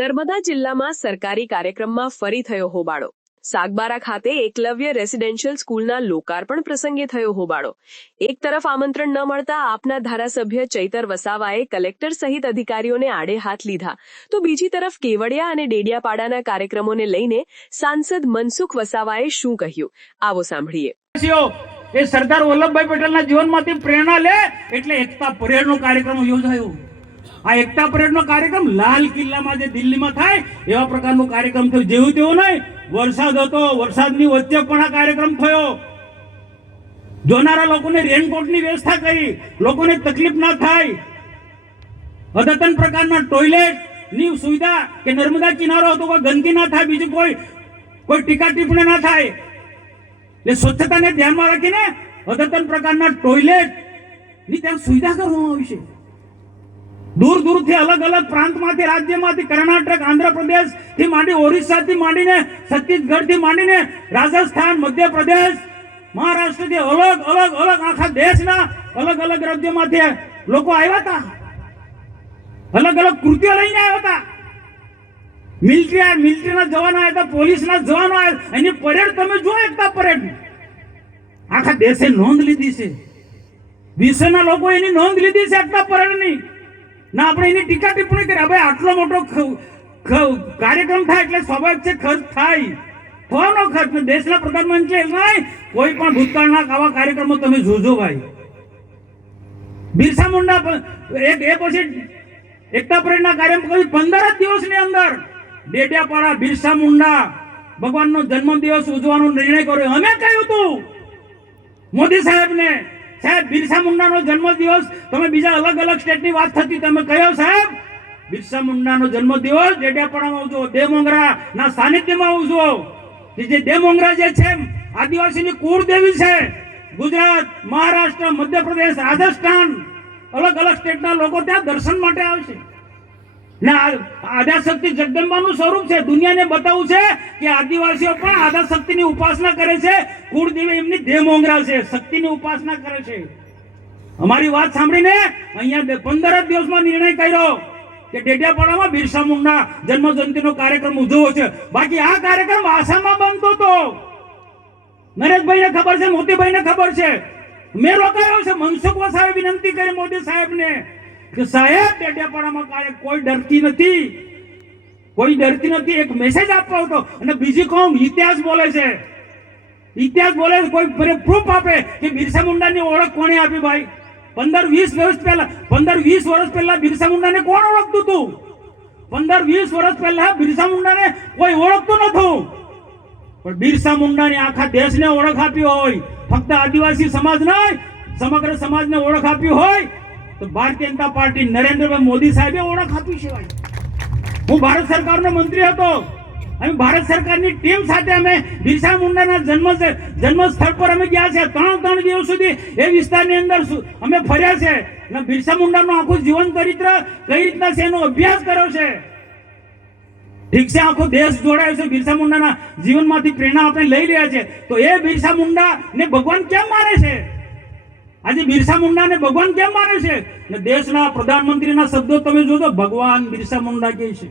નર્મદા જિલ્લામાં સરકારી કાર્યક્રમમાં ફરી થયો હોબાળો. સાગબારા ખાતે એકલવ્ય રેસિડેન્શિયલ સ્કૂલના લોકાર્પણ પ્રસંગે થયો હોબાળો. એક તરફ આમંત્રણ ન મળતા આપના ધારાસભ્ય ચૈતર વસાવાએ કલેક્ટર સહિત અધિકારીઓને આડે હાથ લીધા, તો બીજી તરફ કેવડિયા અને ડેડિયાપાડાના કાર્યક્રમોને લઈને સાંસદ મનસુખ વસાવાએ શું કહ્યું, આવો સાંભળીએ. એ સરદાર વલ્લભભાઈ પટેલના જીવનમાંથી પ્રેરણા લે એટલે એકતા પરેડનો કાર્યક્રમ યોજાયો. આ એકતા પરેડનો કાર્યક્રમ લાલ કિલ્લામાં જે દિલ્હીમાં થાય એવા પ્રકારનો કાર્યક્રમ થયો. જેવું તેવું નહીં, વરસાદ હતો, વરસાદની વચ્ચે પણ આ કાર્યક્રમ થયો. જોનારા લોકોને રેનકોટની વ્યવસ્થા કરી, લોકોને તકલીફ ના થાય. અદ્યતન પ્રકારના ટોયલેટની સુવિધા કે નર્મદા કિનારો હતો, કોઈ ગંદકી ના થાય, બીજું કોઈ ટીકા ટિપ્પણી ના થાય, એટલે સ્વચ્છતાને ધ્યાનમાં રાખીને અદ્યતન પ્રકારના ટોયલેટની ત્યાં સુવિધા કરવામાં આવી છે. દૂર દૂરથી અલગ અલગ પ્રાંતમાંથી, રાજ્યમાંથી, કર્ણાટક, આંધ્રપ્રદેશ થી માંડી, ઓરિસ્સાથી માંડીને, છત્તીસગઢથી માંડીને, રાજસ્થાન, મધ્યપ્રદેશ, મહારાષ્ટ્રથી અલગ અલગ અલગ આખા દેશના અલગ અલગ રાજ્યોમાંથી લોકો આવ્યા હતા. અલગ અલગ કૃત્યો લઈને આવ્યા હતા. મિલિટરીના જવાનો આવ્યા હતા, પોલીસના જવાનો આવ્યા. એની પરેડ તમે જુઓ, એકતા પરેડ આખા દેશે નોંધ લીધી છે. વિશ્વના લોકો એની નોંધ લીધી છે એકતા પરેડની. ના આપણે એની ટીકા ટિપ્પણી કરી. હવે આટલો મોટો કાર્યક્રમ થાય એટલે સ્વાભાવિક છે ખર્ચ થાય. થવાનો ખર્ચ. દેશના પ્રધાનમંત્રી નહીં, કોઈ પણ ભૂતકાળના આવા કાર્યક્રમો તમે જોજો ભાઈ. બિરસા મુંડા એ પછી એકતા પરેડના કાર્યક્રમ 15 જ દિવસની અંદર ડેડિયાપાડા બિરસા મુંડા ભગવાનનો જન્મદિવસ ઉજવવાનો નિર્ણય કર્યો. અમે કહ્યું હતું મોદી સાહેબને, સાહેબ બિરસા મુંડાનો જન્મદિવસ, તમે બીજા અલગ અલગ સ્ટેટની વાત થતી, તમે કહ્યો સાહેબ બિરસા મુંડાનો જન્મદિવસ ડેડિયાપાડામાં ઉજવો, દેવમોંગરાના સાનિધ્યમાં ઉજવો. જે દેવમોંગરા જે છે આદિવાસીની કુળદેવી છે. ગુજરાત, મહારાષ્ટ્ર, મધ્યપ્રદેશ, રાજસ્થાન અલગ અલગ સ્ટેટના લોકો ત્યાં દર્શન માટે આવશે. ને આદ્યાશક્તિ જગદંબાનું સ્વરૂપ છે. દુનિયાને બતાવવું છે કે આદિવાસીઓ પણ આદ્યાશક્તિની ઉપાસના કરે છે. કુળદેવી એમની દેવમોંગરા છે, શક્તિની ઉપાસના કરે છે. અમારી વાત સાંભળીને અહીંયા 15 દિવસમાં નિર્ણય કર્યો કે ડેડિયાપાડામાં બિરસા મુંડા જન્મ જયંતિનો કાર્યક્રમ ઉજવવો છે. બાકી આ કાર્યક્રમ આસામમાં બનતો હતો. નરેશભાઈને ખબર છે, મોતીભાઈને ખબર છે. મેં રોકાયો છે. મનસુખ વસાવે વિનંતી કરી મોદી સાહેબને કે સાહેબ ડેડિયાપાડામાં કોઈ ડરતી નથી, કોઈ ડરતી નથી. એક મેસેજ આપવો હતો. અને બીજી કોમ ઇતિહાસ બોલે છે. ઇતિહાસ બોલે છે. કોઈ પ્રૂફ આપે કે બિરસા મુંડાની ઓળખ કોણે આપી ભાઈ? 15-20 વર્ષ પહેલા બિરસા મુંડાને કોણ ઓળખતું હતું? 15-20 વર્ષ પહેલા બિરસા મુંડાને કોઈ ઓળખતું નતું. પણ બિરસા મુંડાની આખા દેશને ઓળખ આપી હોય, ફક્ત આદિવાસી સમાજ નહીં, સમગ્ર સમાજને ઓળખ આપી હોય તો ભારતીય જનતા પાર્ટી નરેન્દ્રભાઈ મોદી સાહેબે ઓળખ આપી છે. હું ભારત સરકારનો મંત્રી હતો. અમે ભારત સરકારની ટીમ સાથે અમે બિરસા મુંડાના જન્મ સ્થળ પર અમે ગયા છે. 3 દિવસ સુધી એ વિસ્તારની અંદર અમે ફર્યા છે. અને બિરસા મુંડાનું આખું જીવન ચરિત્ર કઈ રીતના છે એનો અભ્યાસ કર્યો છે. ઠીક છે, આખો દેશ જોડાયો છે. બિરસા મુંડાના જીવનમાંથી પ્રેરણા આપણે લઈ રહ્યા છે. તો એ બિરસા મુંડા ને ભગવાન કેમ માને છે? આજે બિરસા મુંડાને ભગવાન કેમ માને છે? ને દેશના પ્રધાનમંત્રીના શબ્દો તમે જોજો, ભગવાન બિરસા મુંડા કહે છે.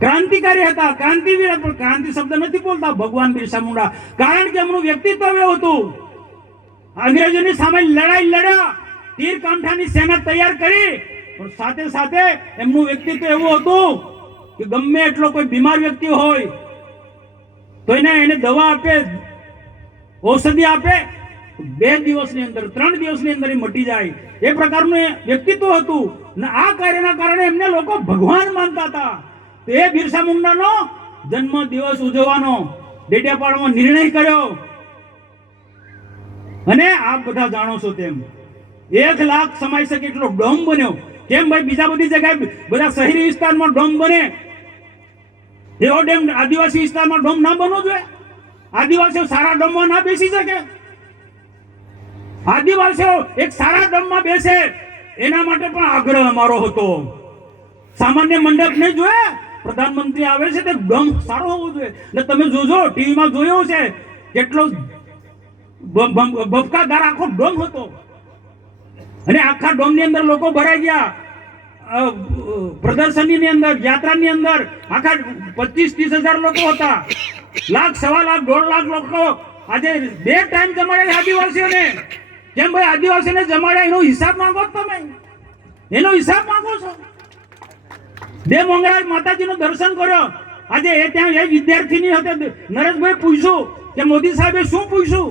ક્રાંતિકારી હતા, ક્રાંતિવીર. પણ ક્રાંતિ શબ્દ નથી બોલતા ભગવાન બિરસા મુંડા, કારણ કે એમનું વ્યક્તિત્વ એવું હતું. અંગ્રેજોની સામે લડાઈ લડ્યા, તીર કાંઠાની સેના તૈયાર કરી, પણ સાથે સાથે એમનું વ્યક્તિત્વ એવું હતું કે ગમે એટલો કોઈ બીમાર વ્યક્તિ હોય તો એને દવા આપે, ઔષધિ આપે, 2 દિવસની અંદર, 3 દિવસની અંદર એ મટી જાય. એ પ્રકારનું વ્યક્તિત્વ હતું. અને આ કાર્યના કારણે એમને લોકો ભગવાન માનતા હતા. તો એ બિરસા મુંડાનો જન્મ દિવસ ઉજવવાનો ડેડિયાપાડામાં નિર્ણય કર્યો. અને આપ બધા જાણો છો તેમ 1 લાખ સમાઈ શકે એટલો ડોમ બન્યો. કેમ ભાઈ? બીજા બધી જગ્યાએ બધા શહેરી વિસ્તારમાં ડોમ બને, એવો ડેમ આદિવાસી વિસ્તારમાં ડોમ ના બનવો જોઈએ? આદિવાસીઓ સારા ડોમમાં ના બેસી શકે? આદિવાસીઓ એક સારા ડોમમાં બેસે એના માટે પણ આગ્રહ અમારો હતો. સામાન્ય મંડપ નહીં જોઈએ, પ્રધાનમંત્રી આવે છે તે ડોમ સારો હોવો જોઈએ. એટલે તમે જોજો, ટીવીમાં જોયો છે કેટલો બફકાદાર આખો ડોમ હતો. અને આખા ડોમની અંદર લોકો ભરાઈ ગયા. પ્રદર્શનની અંદર, યાત્રાની અંદર આખા 25-30 હજાર લોકો હતા, લાખ, સવા લાખ, 1.5 લાખ લોકો આજે 2 ટાઈમ જમાડ્યા આદિવાસીઓને. કેમ ભાઈ આદિવાસીને જમાડ્યા એનો હિસાબ માંગો છો તમે? એનો હિસાબ માંગો છો? દેવમંગળા માતાજીનું દર્શન કર્યો. આજે એ ત્યાં એ વિદ્યાર્થીની હતી, નરેશભાઈ પૂછ્યું કે મોદી સાહેબે શું પૂછ્યું?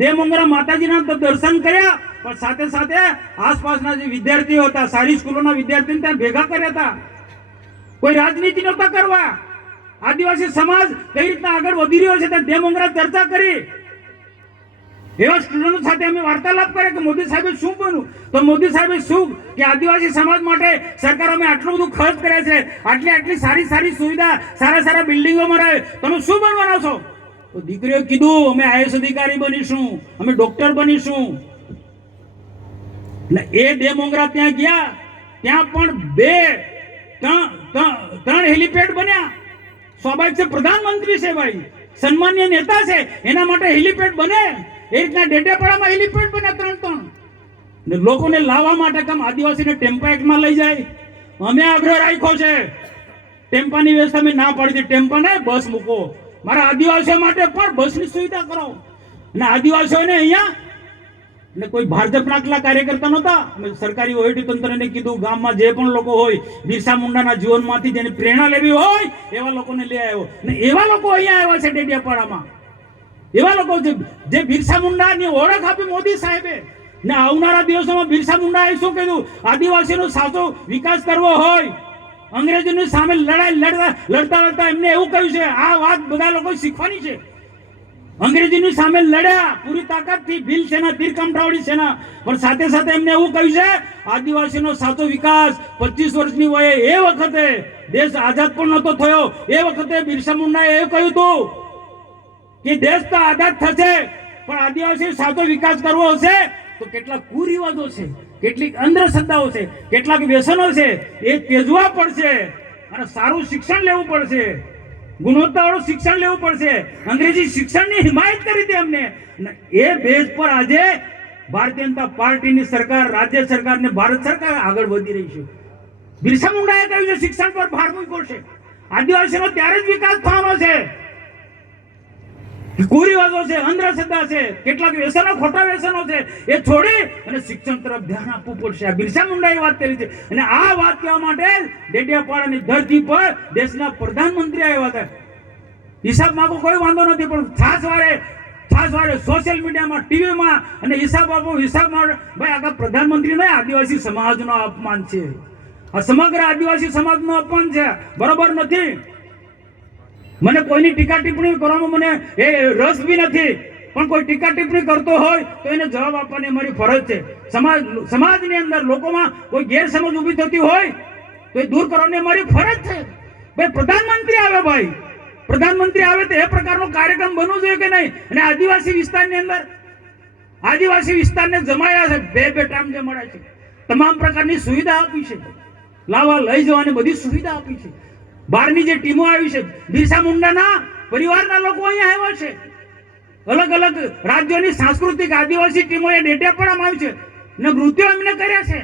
દેવમંગળા માતાજીના તો દર્શન કર્યા, પણ સાથે સાથે આસપાસના જે વિદ્યાર્થીઓ હતા, સારી સ્કૂલોના વિદ્યાર્થીઓને ત્યાં ભેગા કર્યા હતા. કોઈ રાજનીતિ નહોતા કરવા. આદિવાસી સમાજ કઈ રીતના આગળ વધી રહ્યો છે તે દેવમંગળા ચર્ચા કરી. એવા સ્ટુડન્ટો સાથે અમે વાર્તાલાપ કર્યા કે મોદી સાહેબે શું બન્યું, તો મોદી સાહેબે શું કે આદિવાસી સમાજ માટે સરકાર અમે આટલું બધું ખર્ચ કર્યા છે, આટલી સારી સુવિધા, સારા બિલ્ડિંગો બનાવે, તમે શું બનવાના છો? તો દીકરીઓ કીધું અમે આઈએસ અધિકારી બનીશું, અમે ડોક્ટર બનીશું. ને એ દેવમંગળા ત્યાં ગયા, ત્યાં પણ 2-3 હેલિપેડ બન્યા. સ્વાભાવિક છે, પ્રધાનમંત્રી છે ભાઈ, સન્માનીય નેતા છે, એના માટે હેલિપેડ બને. એ રીતના ડેડિયાપાડામાં હેલિપેડ બન્યા 3-3. ને લોકોને લાવવા માટે કેમ આદિવાસીને ટેમ્પા એક્ટમાં લઈ જાય? અમે આગ્રહ રાખ્યો છે, ટેમ્પાની વ્યવસ્થા અમે ના પાડી દીધી. ટેમ્પા ને બસ મૂકો, મારા આદિવાસીઓ માટે પણ બસની સુવિધા કરો. અને આદિવાસીઓને અહીંયા ને કોઈ ભાજપના આટલા કાર્યકર્તા નહોતા. મેં સરકારી વહીવટી તંત્રને કીધું, ગામમાં જે પણ લોકો હોય, બિરસા મુંડાના જીવનમાંથી જેને પ્રેરણા લેવી હોય એવા લોકોને લઈ આવ્યો. ને એવા લોકો અહીંયા આવ્યા છે ડેડિયાપાડામાં. એવા લોકો જે બિરસા મુંડાની ઓળખ આપી મોદી સાહેબે. ને આવનારા દિવસોમાં બિરસા મુંડાએ શું કીધું? આદિવાસીનો સાચો વિકાસ કરવો હોય, અંગ્રેજોની સામે લડતા એમને એવું કહ્યું છે. આ વાત બધા લોકો શીખવાની છે. અંગ્રેજીની સામે લડ્યા પૂરી તાકાતથી, ભીલ સેના, તીરકામઠાવાળી સેના, પણ સાથે સાથે એમને એવું કહ્યું છે આદિવાસીનો સાચો વિકાસ 25 વર્ષની વયે, એ વખતે દેશ આઝાદ પણ નહોતો થયો, એ વખતે બિરસા મુંડાએ એવું કહ્યું હતું કે દેશ તો આઝાદ થશે, પણ આદિવાસી સાચો વિકાસ કરવો હશે તો કેટલાક કુરિવાજો છે, કેટલીક અંધશ્રદ્ધાઓ છે, કેટલાક વ્યસનો છે, એ ત્યજવા પડશે અને સારું શિક્ષણ લેવું પડશે, ગુણવત્તાવાળું શિક્ષણ લેવું પડશે. અંગ્રેજી શિક્ષણની હિમાયત કરી હતી અમને. એ બેઝ પર આજે ભારતીય જનતા પાર્ટીની સરકાર, રાજ્ય સરકાર ને ભારત સરકાર આગળ વધી રહી છે. બિરસા મુંડાએ કહ્યું છે શિક્ષણ પર ભાર મૂક્યો છે. આદિવાસીનો ત્યારે જ વિકાસ થવાનો છે. કુરિવાજો છે, અંધશ્રદ્ધા છે, કેટલાક વ્યસનો, ખોટા વ્યસનો છે, એ છોડી અને શિક્ષણ તરફ ધ્યાન આપવું પડશે. આ બિરસા મુંડાએ વાત કરી છે. અને આ વાત કહેવા માટે ડેડિયાપાડાની ધરતી પર દેશના પ્રધાનમંત્રી આવ્યા હતા. હિસાબ માંગો કોઈ વાંધો નથી, પણ ખાસ વારે સોશિયલ મીડિયામાં, ટીવીમાં અને હિસાબ આપો, હિસાબ માંગો. ભાઈ આખા પ્રધાનમંત્રી નહીં, આદિવાસી સમાજનો અપમાન છે. આ સમગ્ર આદિવાસી સમાજનું અપમાન છે, બરોબર નથી. મને કોઈની ટીકા ટિપ્પણી કરવામાં મને એ રસ બી નથી, પણ કોઈ ટીકા ટિપ્પણી કરતો હોય તો એને જવાબ આપવાની અમારી ફરજ છે. સમાજની અંદર લોકોમાં કોઈ ગેરસમજ ઊભી થતી હોય તો એ દૂર કરવાની અમારી ફરજ છે. ભાઈ પ્રધાનમંત્રી આવે, ભાઈ પ્રધાનમંત્રી આવે તો એ પ્રકારનો કાર્યક્રમ બનવો જોઈએ કે નહીં? અને આદિવાસી વિસ્તારની અંદર આદિવાસી વિસ્તારને જમાયા છે, 2 ટાઈમ જમાડ્યા છે, તમામ પ્રકારની સુવિધા આપી છે, લાવવા લઈ જવાની બધી સુવિધા આપી છે. બહારની જે ટીમો આવી છે, બિરસા મુંડાના પરિવારના લોકો અહીંયા આવ્યા છે. અલગ અલગ રાજ્યોની સાંસ્કૃતિક આદિવાસી ટીમો એ ડેડિયાપાડામાં આવી છે ને નૃત્યો એમને કર્યા છે.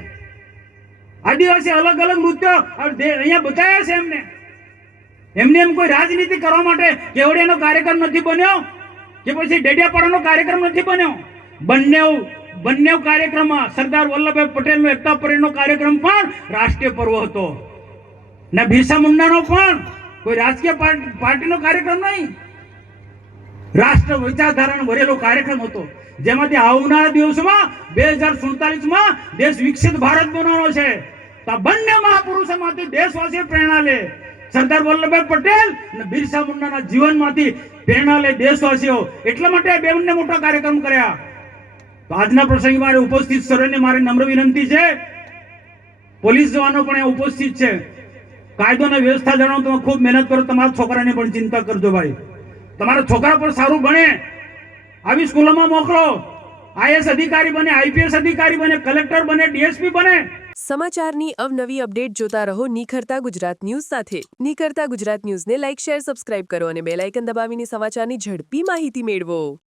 આદિવાસી અલગ નૃત્યો અહીંયા બતાવ્યા છે એમને એમ કોઈ રાજનીતિ કરવા માટે કેવડિયાનો કાર્યક્રમ નથી બન્યો કે પછી ડેડિયાપાડાનો કાર્યક્રમ નથી બન્યો. બંને કાર્યક્રમમાં સરદાર વલ્લભભાઈ પટેલનો એકતા પરેડનો કાર્યક્રમ પણ રાષ્ટ્રીય પર્વ હતો ને બિરસા મુંડાનો પણ કોઈ રાજકીય પાર્ટીનો કાર્યક્રમ નહીં, રાષ્ટ્ર વિચારધારાનો ભરેલો કાર્યક્રમ હતો, જેમાંથી આવનારા દિવસોમાં 2047માં દેશ વિકસિત ભારત બનવાનો છે. તો આ બંને મહાપુરુષોમાંથી દેશવાસીઓ પ્રેરણા લે. સરદાર વલ્લભભાઈ પટેલ અને બિરસા મુંડાના જીવનમાંથી પ્રેરણા લે દેશવાસીઓ. એટલા માટે આ બંને મોટા કાર્યક્રમ કર્યા. તો આજના પ્રસંગે મારે ઉપસ્થિત સર્વેને મારી નમ્ર વિનંતી છે, પોલીસ જવાનો પણ ઉપસ્થિત છે, કાયદોની વ્યવસ્થા જાણો, તમે ખૂબ મહેનત કરો, તમારા છોકરાની પણ ચિંતા કરજો ભાઈ. તમારા છોકરા પણ સારું ભણે, આવી સ્કૂલોમાં મોકલો, આઈએસ અધિકારી બને, આઈપીએસ અધિકારી બને, કલેક્ટર બને, ડીએસપી બને. સમાચારની અવનવી અપડેટ જોતા રહો નિખરતા ગુજરાત ન્યૂઝ સાથે. નિખરતા ગુજરાત ન્યૂઝને લાઇક, શેર, સબસ્ક્રાઇબ કરો અને બેલ આઇકન દબાવીને સમાચારની ઝડપી માહિતી મેળવો.